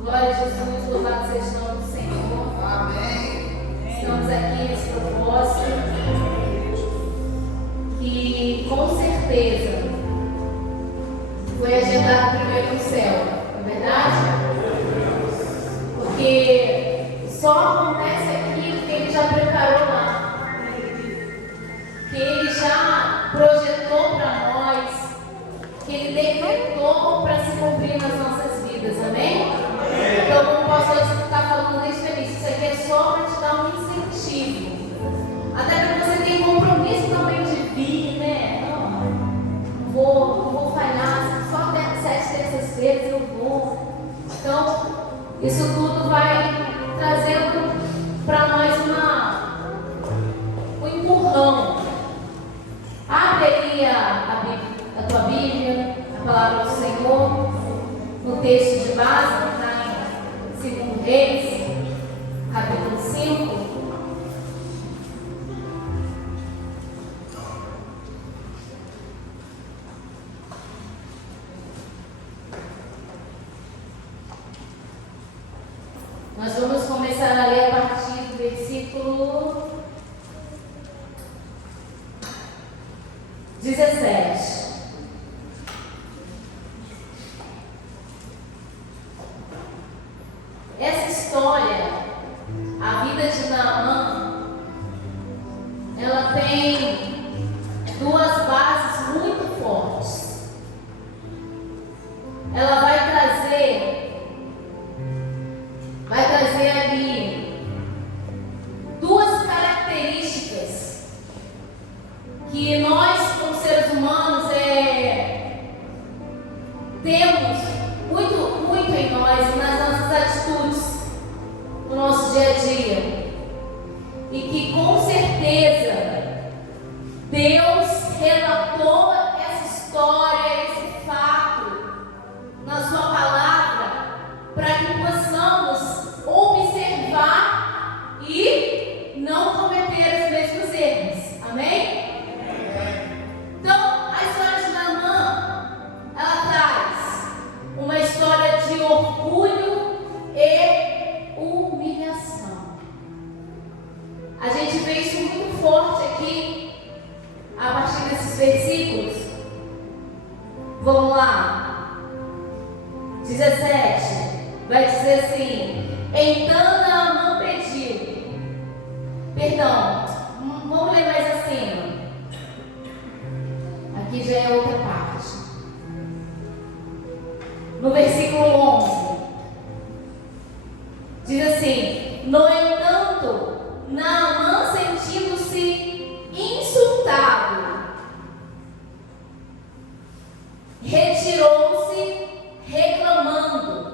Glória a Jesus, louvado seja o nome do Senhor. Amém. Estamos aqui nesse propósito que com certeza foi agendado primeiro no céu, não é verdade? Porque só acontece aquilo que Ele já preparou lá, que Ele já projetou para nós, que Ele decretou para se cumprir nas nossas vidas, amém? Então, como o pastor está falando desde o início, isso aqui é só para te dar um incentivo, até para você ter compromisso também de vir, né? Não vou falhar, só até 7 terças-feiras eu vou. Então, isso tudo vai trazendo para nós um empurrão. Abre aí a tua Bíblia, a palavra do Senhor, no texto de base, que está em 2 Reis, capítulo 5. Nós vamos começar a ler a partir do versículo 17. Essa história, a vida de Naamã, ela tem duas bases muito fortes. Ela vai trazer ali duas características que nós, como seres humanos, temos muito em nós, nas nossas atitudes, no nosso dia a dia, e que com certeza Deus relatou essa história, esse fato na sua palavra, para que possamos observar e não cometer os mesmos erros. Amém? Então, a história de Naamã, ela traz uma história de orgulho e humilhação. A gente vê isso muito forte aqui, a partir desses versículos. Vamos lá. 17. Vai dizer assim: então Naamã pediu. Perdão, vamos ler mais acima. Aqui já é outra parte. No versículo 11, diz assim: no entanto, Naamã, sentindo-se insultado, retirou-se reclamando.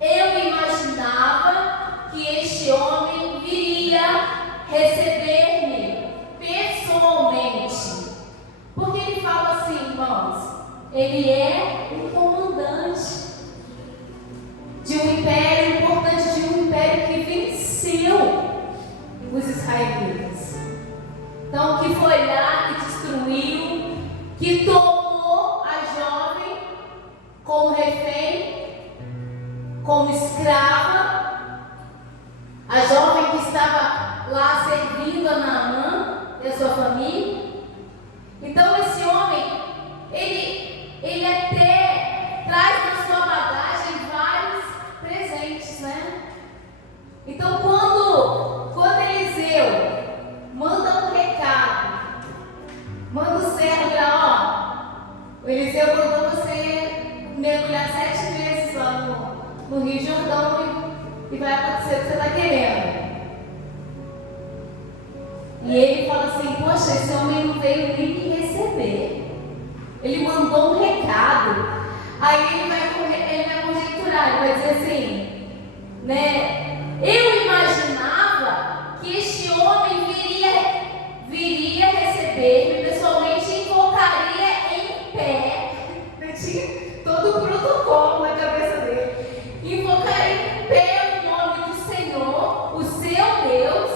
Eu imaginava que este homem viria receber-me pessoalmente. Porque ele fala assim, irmãos, ele é um comandante de um império importante, de um império que venceu os israelitas. Então, que foi lá, que destruiu, que tomou a jovem como refém, como escrava, a jovem que estava lá servindo a Naamã e a sua família. Então esse homem, ele até traz na sua bagagem vários presentes, né? Então quando Eliseu manda um recado, manda o servo lá, o Eliseu mandou você mergulhar 7 vezes lá no Rio Jordão e vai acontecer o que você está querendo. E ele fala assim: poxa, esse homem não veio nem me receber. Ele mandou um recado. Aí ele vai conjecturar, ele vai dizer assim, né? Eu imaginava que este homem viria receber-me pessoalmente e invocaria em pé. Tinha todo o protocolo na cabeça dele. Invocaria em pé o nome do Senhor, o seu Deus,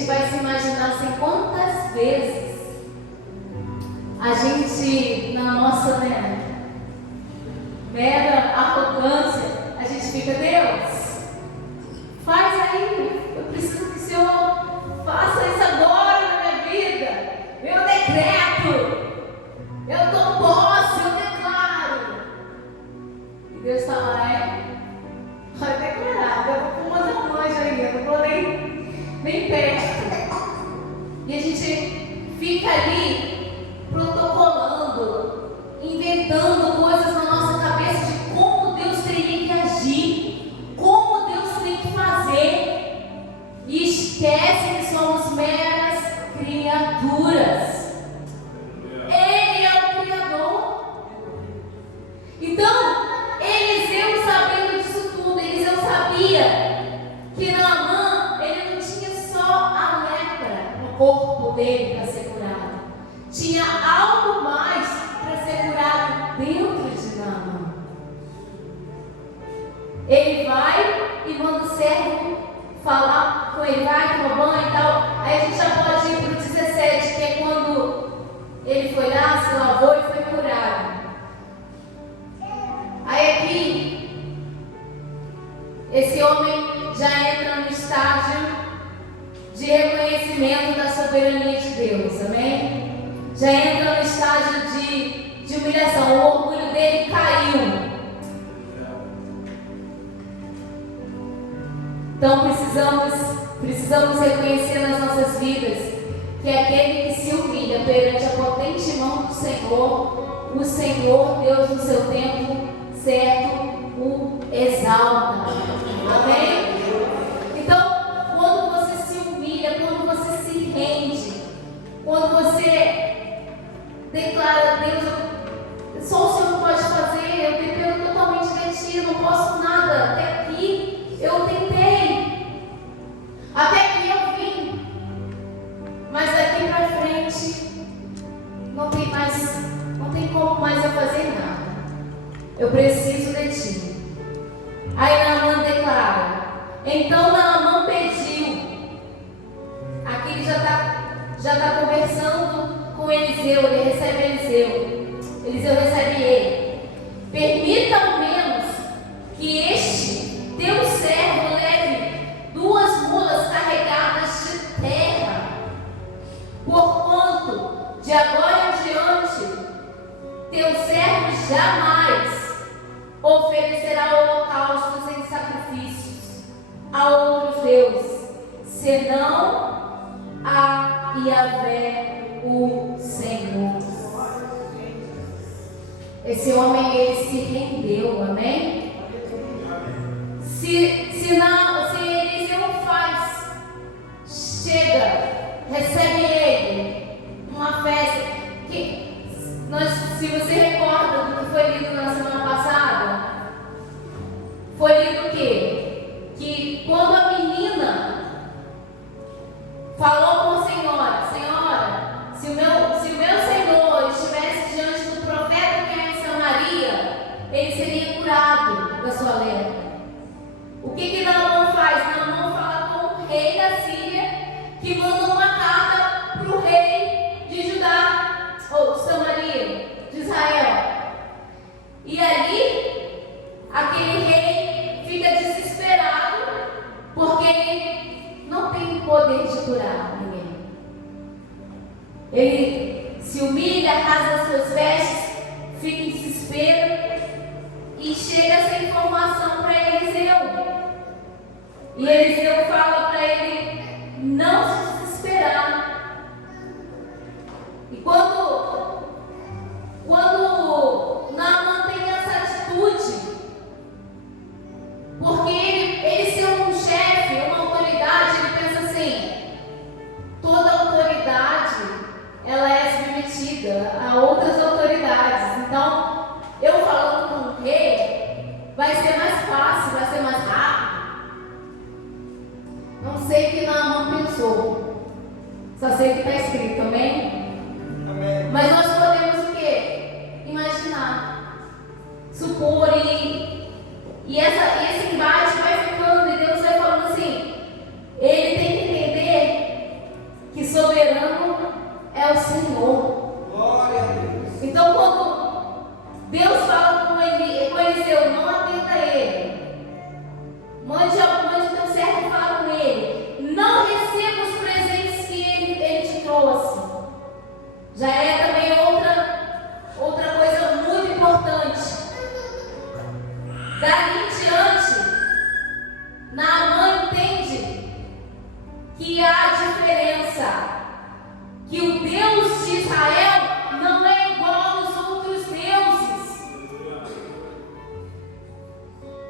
gente vai se imaginar assim, quantas vezes a gente, na nossa mera arrogância, a gente fica, Deus, faz aí, eu preciso que o Senhor faça isso agora na minha vida. Eu decreto, eu dou posse, eu declaro. E Deus está lá, vai declarar, eu vou pôr uma manja aí, eu não vou nem perto. E a gente fica ali protocolando, inventando coisas na nossa cabeça de como Deus teria que agir, como Deus tem que fazer, e esquece que somos meras criaturas. Ele é o Criador. Então, Eliseu, sabendo disso tudo, Eliseu sabia que Naamã, ele não tinha só a lepra no corpo dele para ser curado, tinha algo mais para ser curado dentro de Naamã. Ele vai e manda o servo falar com ele, vai tomar banho e tal. Aí a gente já pode ir para o 17, que é quando ele foi lá, se lavou e foi curado. Aí aqui, esse homem já entra no estágio de reconhecimento da soberania de Deus, amém? Já entra no estágio de humilhação, o orgulho dele caiu. Então precisamos reconhecer nas nossas vidas que aquele que se humilha perante a potente mão do Senhor, o Senhor, Deus no seu tempo certo, o exalta. Amém? Então, quando você se humilha, quando você se rende, quando você declara a Deus, só o Senhor pode fazer, eu dependo totalmente de Ti, eu não posso nada, até aqui eu tentei, até aqui eu vim, mas daqui para frente não tem como mais eu fazer nada. Eu preciso de Ti. Aí Naamã declara. Então Naamã pediu. Aqui ele já está conversando com Eliseu. Ele recebe Eliseu. Eliseu recebe ele. Permita ao menos que este teu servo leve 2 mulas carregadas de terra. Porquanto de agora em diante teu servo jamais oferecerá holocaustos em sacrifícios a outros deuses, senão a Yahvé, o Senhor. Esse homem, ele se rendeu, amém? Se Eliseu faz, chega, recebe ele, uma festa, se você recorda do que foi lido na semana passada, foi lido o quê? Que quando a menina falou com a Senhora, se o meu Senhor estivesse diante do profeta que é em Samaria, ele seria curado da sua lepra. O que Naamã faz? Naamã fala com o rei da Síria, que manda uma carta para o rei de Judá, ou Samaria, de Israel. E ali, aquele rei fica desesperado, porque ele não tem o poder de curar ninguém. Ele se humilha, rasga as suas vestes, fica em desespero e chega essa informação para Eliseu. E Eliseu fala para ele não se desesperar. E quando Naamã tem essa atitude, porque ele sendo um chefe, uma autoridade, ele pensa assim: toda autoridade ela é submetida a outras autoridades. Então, eu falando com o rei vai ser mais fácil, vai ser mais rápido. Não sei o que Naamã pensou, só sei o que está escrito, amém? Amém. Mas nós podemos o quê? Imaginar, supor e esse embate vai ficando e Deus vai falando assim: ele tem que entender a diferença. Que o Deus de Israel não é igual aos outros deuses.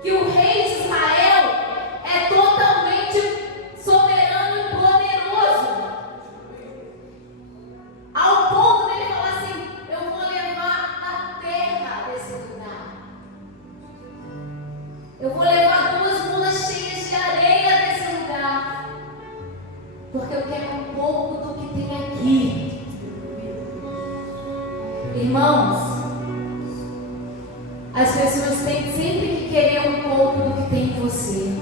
Que o rei de Israel é totalmente soberano e poderoso. Ao ponto dele falar assim: eu vou levar a terra desse lugar. Eu vou levar 2 mulas cheias de areia desse lugar. Porque eu quero um pouco do que tem aqui. Irmãos, as pessoas têm sempre que querer um pouco do que tem em você.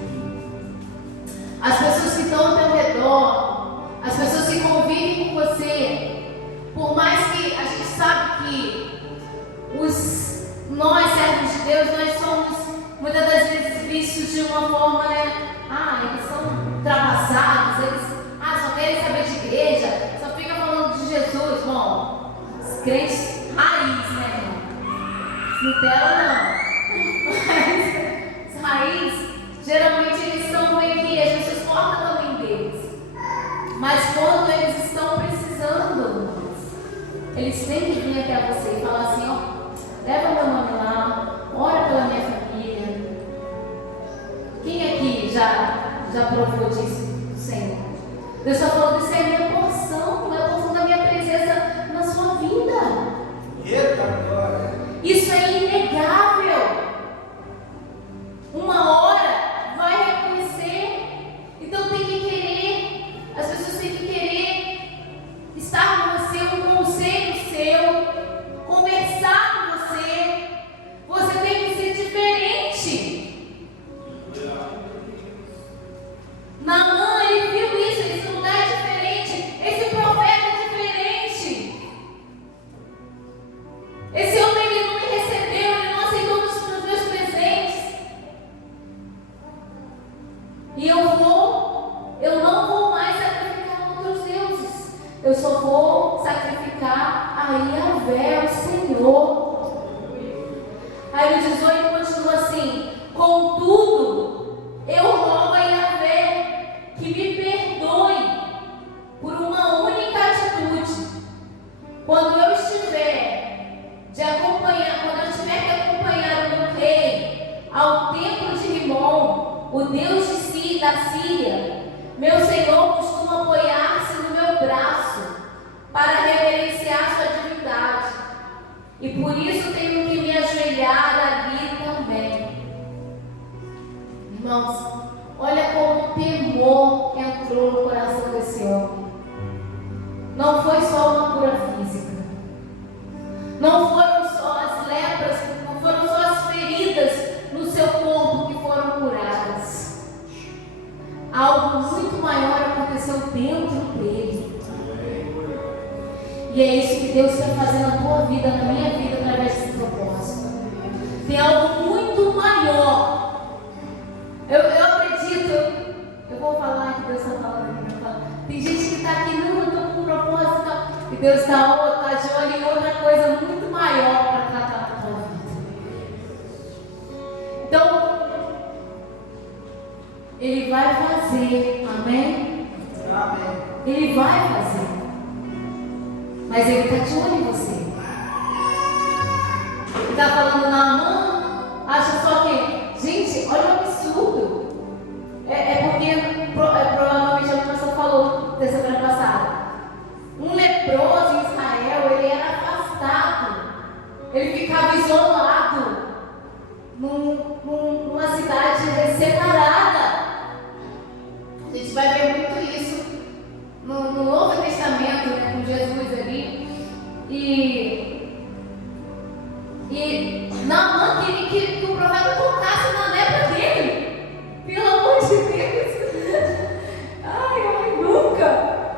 As pessoas que estão ao teu redor, as pessoas que convivem com você, por mais que a gente sabe que nós, servos de Deus, nós somos muitas das vezes vistos de uma forma, né? Eles são ultrapassados, eles só querem saber de igreja, só fica falando de Jesus. Bom, os crentes raiz, né, irmão? Nutella não. Mas os raiz, geralmente eles estão bem aqui, as pessoas cortam também deles. Mas quando eles estão precisando, eles têm que vir até você e falar assim: ó, leva meu nome lá, ora pela minha família. Quem aqui já provou disso, Senhor? Deus está falando: isso é a minha porção, é a porção da minha presença na sua vida. Eita glória! Isso é inegável. Uma hora vai reconhecer. Então tem que querer. As pessoas têm que querer estar com você, um conselho seu, conversar com você. Você tem que ser diferente. Naamã, ele viu isso, esse lugar é diferente, esse profeta é diferente. Esse homem, ele não me recebeu, ele não aceitou os meus presentes. E eu não vou mais sacrificar outros deuses. Eu só vou sacrificar a Yahvé, o Senhor. Aí no 18 continua assim: contudo, eu rogo a Yahvé que me perdoe por uma única atitude. Quando eu tiver que acompanhar o meu rei ao templo de Rimon, o Deus da Síria, meu Senhor costuma apoiar-se no meu braço para reverenciar sua divindade, e por isso tenho que me ajoelhar ali também. Irmãos, olha como o temor entrou no coração desse homem. Não foi só uma cura física, não foram só as lepras, não foram só as feridas no seu corpo que foram curadas. Algo muito maior aconteceu dentro dele. E é isso que Deus quer fazer na tua vida, na minha vida, através desse propósito. Tem algo muito maior. Eu acredito, eu vou falar que Deus está falando. Tem gente que está aqui, não, eu estou com um propósito, e Deus está de olho em outra coisa muito maior para tratar da tua vida. Então, Ele vai fazer, amém? Amém. Ele vai fazer, mas Ele está de olho em você. Ele está falando: Naamã, acha só que, gente, olha o absurdo. Porque provavelmente a pastora falou da semana passada. Um leproso em Israel, ele era afastado, ele ficava isolado numa cidade separada. A gente vai ver muito isso no Novo Testamento, né, com Jesus ali. E Naamã queria que o profeta tocasse na lepra dele. Pelo amor de Deus.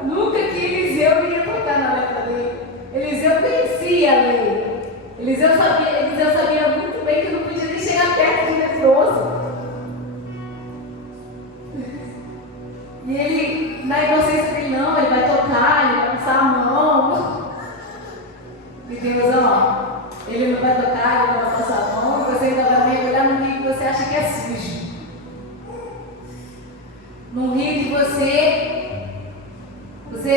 Nunca que Eliseu ia tocar na lepra dele. Eliseu conhecia a lei. Eliseu sabia muito bem que não podia nem chegar perto de leproso. E ele, na inocência dele, não, ele vai tocar, ele vai passar a mão. E Deus, ó, ele não vai tocar, ele vai passar a mão, e você ainda vai mergulhar num rio que você acha que é sujo. Num rio que você Eu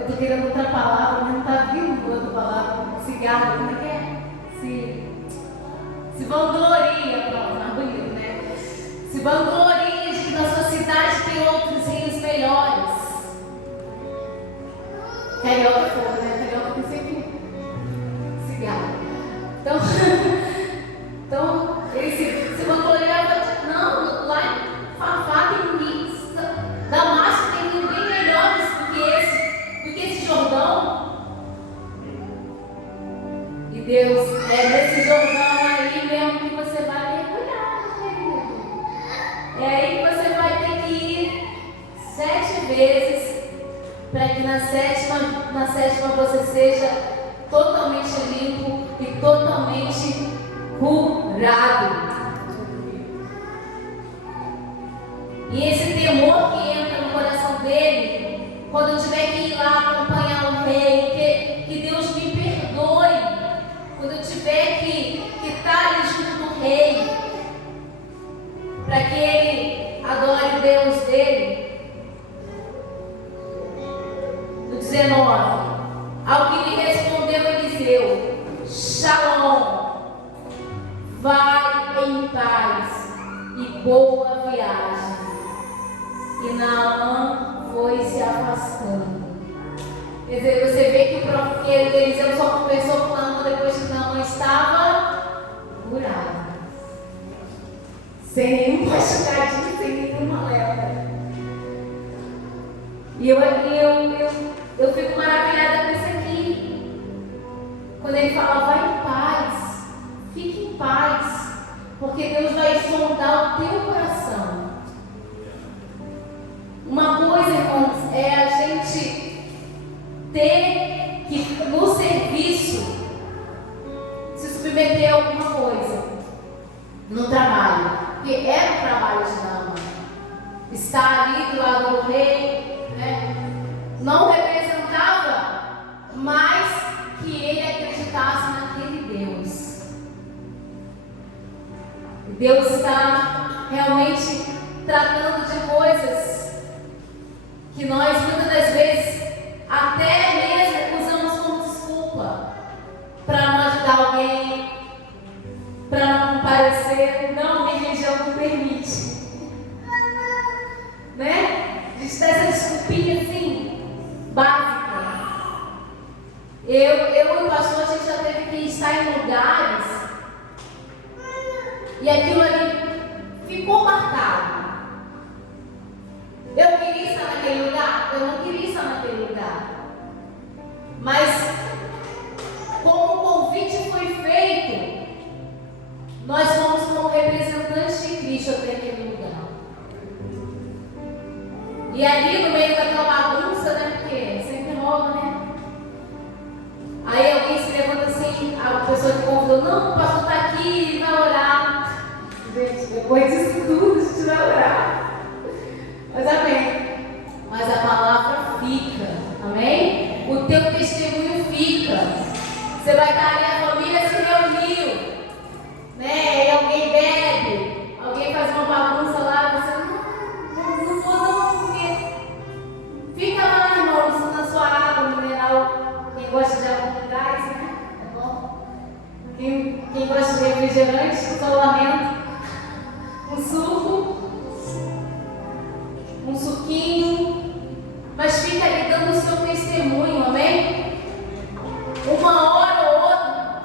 estou querendo outra palavra, mas não está vindo outra palavra. Cigarro, como é que é? Se vangloria, pronto, mais bonito, né? Se vangloria de que na sua cidade tem outros rios melhores. Carioca é fogo, né? Carioca tem sempre cigarro. Então ele se vangloriava de, não, lá em Fafá tem rios, Damasco tem rios bem melhores do que esse Jordão. E Deus, é nesse Jordão aí mesmo que você vai mergulhar, querido. É aí que você vai ter que ir 7 vezes, para que na sétima você seja totalmente limpo e totalmente curado. E esse temor que entra no coração dele, quando eu tiver que ir lá acompanhar o rei, que Deus me perdoe, quando eu tiver que estar ali junto do rei, para que ele adore Deus dele. No 19, ao que lhe respondeu Eliseu: Shalom, vai em paz e boa viagem. E Naamã foi se afastando. Quer dizer, você vê que o profeta Eliseu só conversou com Naamã depois que Naamã estava curado, sem nenhum machucadinho, sem nenhuma lepra. E eu fico maravilhada com isso aqui. Quando ele fala, vai em paz, fique em paz, porque Deus vai sondar o teu coração. Uma coisa, irmãos, é a gente ter que, no serviço, se submeter a alguma coisa, no trabalho, porque era o trabalho de Naamã. Estar ali do lado do rei, né? Não representava mais que ele acreditasse naquele Deus. Deus está realmente tratando de coisas que nós muitas das vezes até mesmo usamos como desculpa para não ajudar alguém, para não parecer, não, minha religião não permite, né? A gente dá essa desculpinha assim, básica. Eu e o pastor, a gente já teve que estar em lugares e aquilo ali ficou marcado. Eu queria estar naquele lugar? Eu não queria estar naquele lugar. Mas, como o convite foi feito, nós fomos como representantes de Cristo até aquele lugar. E ali no meio daquela bagunça, né? Porque sempre rola, né? Aí alguém se levanta assim, a pessoa que convidou, não, o pastor está aqui, ele vai orar. Gente, depois disso tudo, a gente vai orar. Mas amém. Mas a palavra fica, amém? O teu testemunho fica. Você vai estar ali, a família se reuniu, né? E alguém bebe, alguém faz uma bagunça lá, você não vou não, porque fica lá, irmãos, na sua água mineral. Quem gosta de água com gás, né? É bom. Quem gosta de refrigerante, isolamento, um suco, um suquinho, mas fica ali dando o seu testemunho, amém? Uma hora ou outra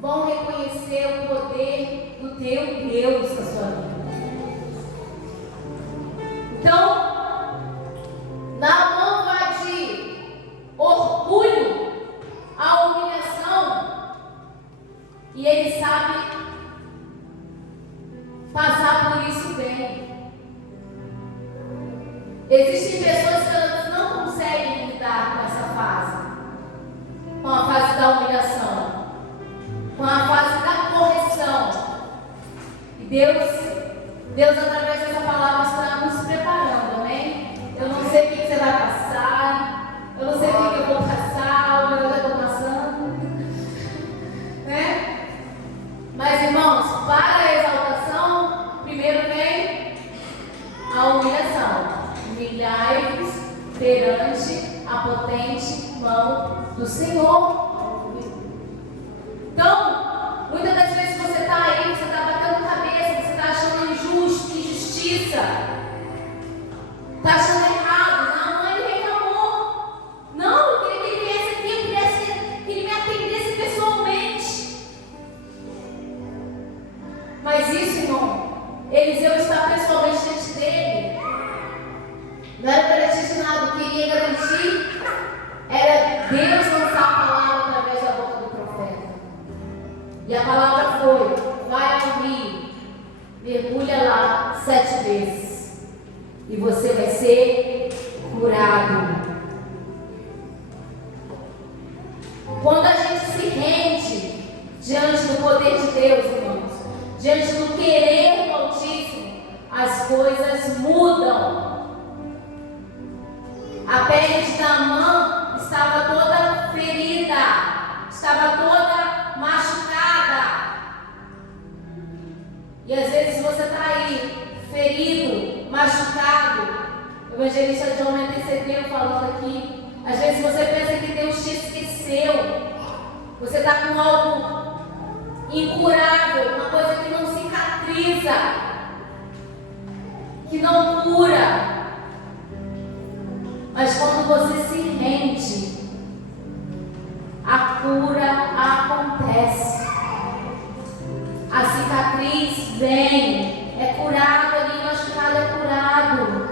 vão reconhecer o poder do teu Deus na sua vida. Então, Naamã vai de orgulho à humilhação, e ele sabe passar por isso bem. Existem pessoas que elas não conseguem lidar com essa fase, com a fase da humilhação, com a fase da correção. E Deus através dessa palavra está nos preparando, amém? Eu não sei o que você vai passar, eu não sei o que eu vou passar, ou eu já estou passando, né? Mas irmãos, para a exaltação, primeiro vem a humilhação. Humilhai perante a potente mão do Senhor. Então, muitas das vezes você está aí, você está batendo cabeça, você está achando injustiça, está achando errado. Não, ele reclamou. Não, eu queria que ele viesse aqui, eu queria que ele me atendesse pessoalmente. Mas isso, irmão, Eliseu está pessoalmente diante dele. Não era garantir de nada, o que iria garantir era Deus lançar a palavra através da boca do profeta. E a palavra foi: vai ao rio, mergulha lá 7 vezes e você vai ser curado. Quando a gente se rende diante do poder de Deus, irmãos, diante do querer do Altíssimo, as coisas mudam. A pele de Naamã estava toda ferida, estava toda machucada. E às vezes você está aí, ferido, machucado. O evangelista John antecedeu falando aqui. Às vezes você pensa que Deus te esqueceu. Você está com algo incurável, uma coisa que não cicatriza, que não cura. Mas quando você se rende, a cura acontece. A cicatriz vem, é curado ali, machucado é curado.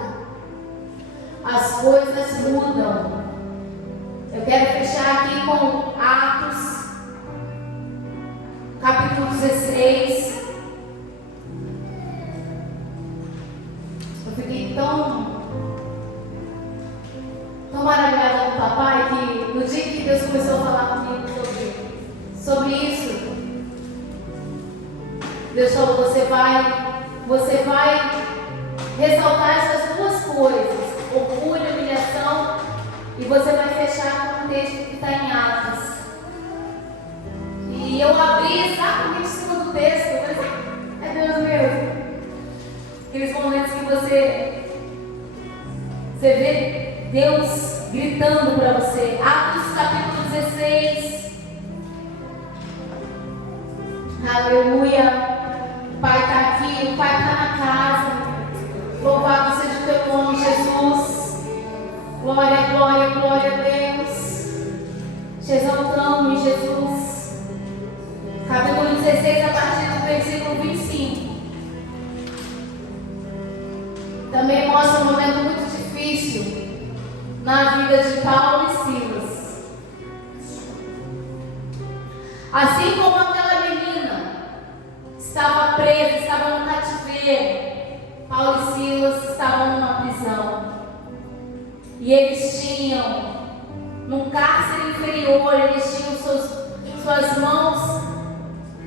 As coisas mudam. Eu quero fechar aqui com Atos, capítulo 16. Eu fiquei tão maravilhada com o papai que no dia que Deus começou a falar comigo sobre isso, Deus falou: você vai ressaltar essas duas coisas, orgulho e humilhação, e você vai fechar com o texto que está em Atos. E eu abri exatamente em cima do texto, mas é Deus mesmo. Aqueles momentos que você vê Deus gritando para você. Atos capítulo 16. Aleluia. O Pai está aqui, o Pai está na casa. Louvado seja o teu nome, Jesus. Glória, glória, glória a Deus. Te exaltamos, Jesus. Capítulo 16, a partir do versículo 25. Também mostra um momento muito difícil na vida de Paulo e Silas. Assim como aquela menina estava presa, estava no cativeiro, Paulo e Silas estavam numa prisão. E eles tinham, num cárcere inferior, eles tinham suas mãos,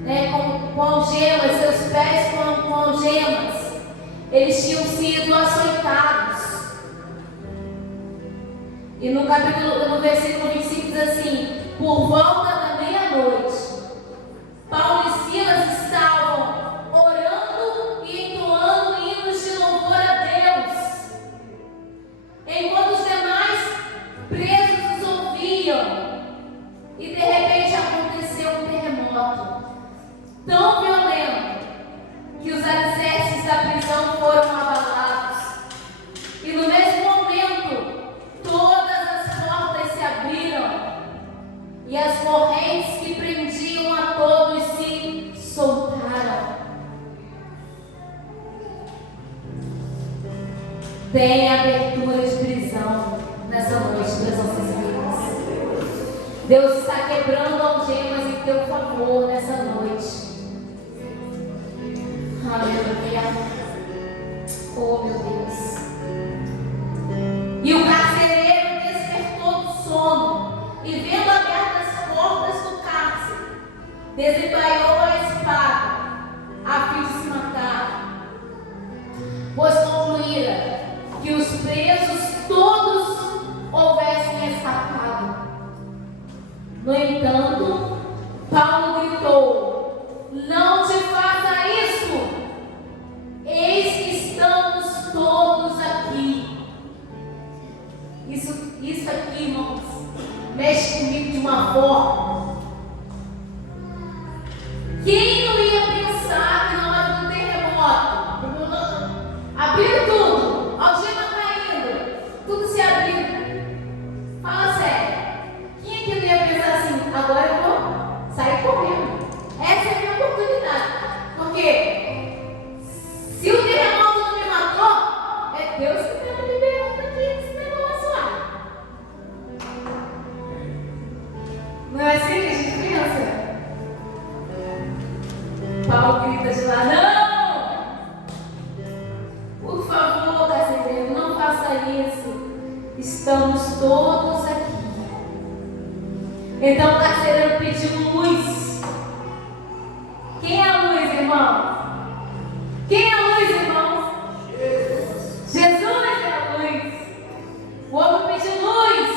né, com algemas, seus pés com algemas. Eles tinham sido açoitados. E no versículo 25 diz assim: por volta da meia-noite, Paulo e Silas estavam orando e entoando hinos de louvor a Deus, enquanto os demais presos os ouviam. E de repente aconteceu um terremoto tão violento que os alicerces da prisão foram abalados. E no mesmo momento, todas as portas se abriram e as correntes que prendiam a todos se soltaram. Tem abertura de prisão nessa noite das nossas vidas. Deus está quebrando algemas em teu favor nessa noite. Aleluia. Oh, meu Deus. E o carcereiro despertou do sono e, vendo abertas as portas do cárcere, desembainhou a espada a fim de se matar, pois concluíra que os presos todos houvessem escapado. No entanto, Paulo gritou: não te faça isso! Eis que estamos todos aqui. E Isso aqui, irmãos, mexe comigo de uma forma. Quem não ia pensar que na hora do terremoto, abrindo tudo, algema caindo, tudo se abrindo? Fala sério. Quem é que não ia pensar assim? Agora eu vou sair correndo. Essa é a minha oportunidade. Porque se o terremoto não me matou, é Deus que está me liberando daqui desse negócio lá. Não é assim que a gente pensa? Paulo grita de lá: não! Por favor, carcereiro, não faça isso. Estamos todos aqui. Então o carcereiro pediu luz. Quem é a luz, irmão? Quem é a luz, irmãos? Jesus é a luz. O homem pediu luz.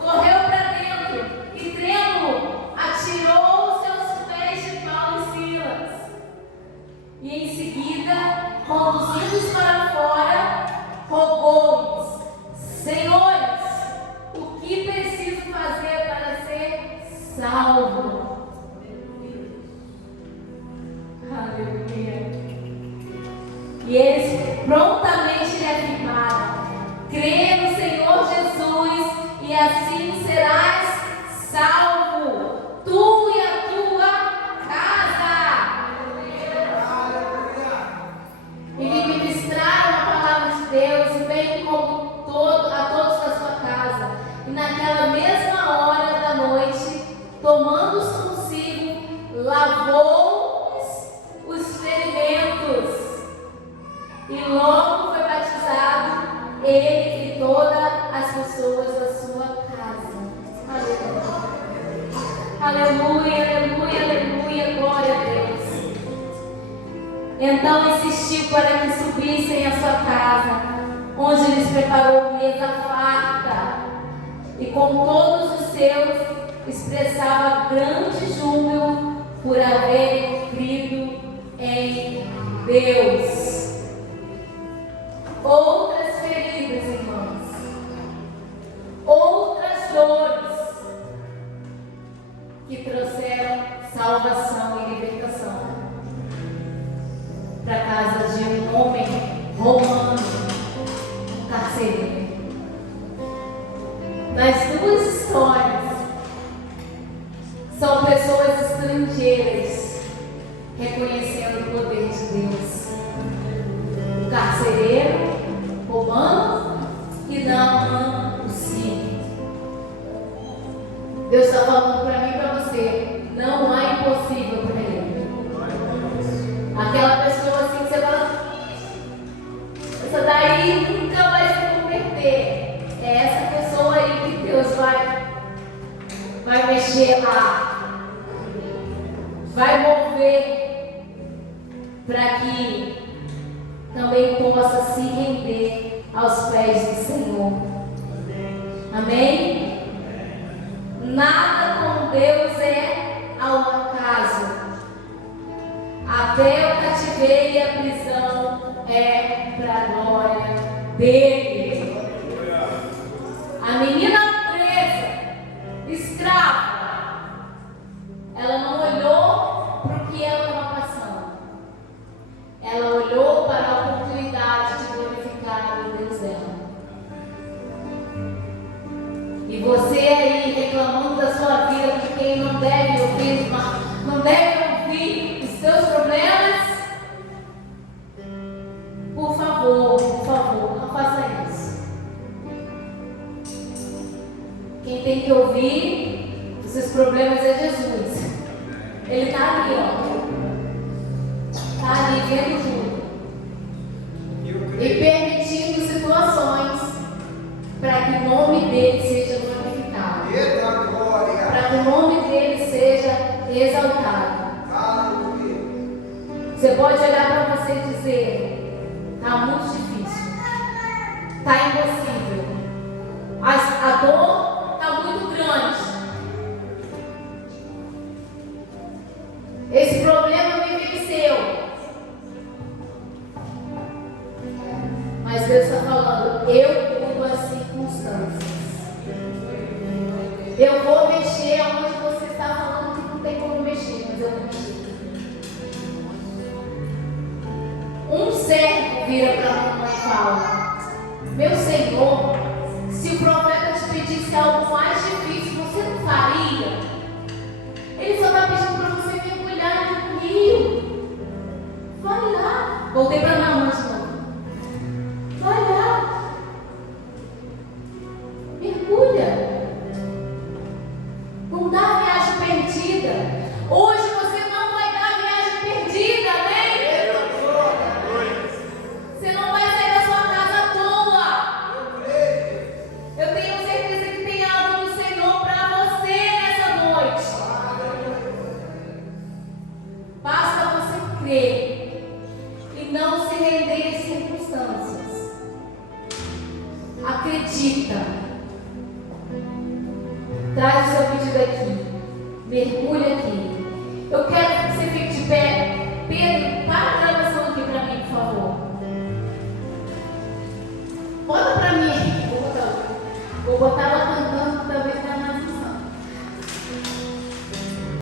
Correu para dentro e, trêmulo, atirou os seus pés de Paulo e Silas. E em seguida, conduzindo-os para fora, rogou-lhes: Senhores, o que preciso fazer para ser salvo? Aleluia. E eles prontamente lhe afirmaram: crê no Senhor Jesus e assim serás salvo, tu e a tua casa. E lhe ministraram a palavra de Deus, bem como a todos da sua casa. E naquela mesma hora da noite, tomando-os consigo, lavou os ferimentos. E logo foi batizado ele e todas as pessoas da sua casa. Aleluia, aleluia, aleluia, glória a Deus. Então insistiu para que subissem à sua casa, onde lhes preparou mesa farta, e com todos os seus expressava grande júbilo por haverem crido em Deus. Outras feridas, irmãos, outras dores que trouxeram salvação e libertação para a casa de um homem romano, um carcereiro. Nas duas histórias, são pessoas estrangeiras reconhecendo o poder de Deus. O carcereiro romano e Naamã, o sírio. Deus está falando para mim e para você: não há impossível para Ele. Aquela pessoa assim que você fala: essa daí nunca vai se converter. É essa pessoa aí que Deus vai mexer lá, vai mover para que também possa se render aos pés do Senhor. Amém? Nada com Deus é ao acaso. Até o cativeiro e a prisão é para a glória dele. A menina presa, escrava, ela não olhou para o que ela estava passando. Ela olhou para a oportunidade de glorificar o Deus dela. E você aí reclamando da sua vida, porque quem não deve ouvir, não deve ouvir os seus problemas, por favor, não faça isso. Quem tem que ouvir os seus problemas é Jesus. Ele está ali, ó. Está ali vendo tudo. E permitindo situações para que o nome dele seja glorificado. Para que o nome dele seja exaltado. Você pode olhar para você e dizer: está muito difícil, está impossível, a dor está muito grande, esse problema me venceu. Mas Deus está falando: eu mudo as circunstâncias. Eu vou mexer onde você está falando que não tem como mexer, mas eu vou mexer. Um servo vira para a mamãe e fala: meu Senhor, se o profeta te pedisse algo mais difícil, você não faria? Ele só está pedindo para você mergulhar no rio. Vai lá. Voltei para a mamãe de novo. Vai lá. Mergulha. Não dá viagem perdida. Hoje você não vai dar viagem perdida, amém? Você não vai sair da sua casa à toa. Eu tenho certeza que tem algo do Senhor para você nessa noite. Basta você crer e não se render às circunstâncias. Acredita. Traz o seu pedido aqui. Mergulha aqui. Eu quero que você fique de pé. Pedro, para a gravação aqui para mim, por favor. Bota para mim. Vou botar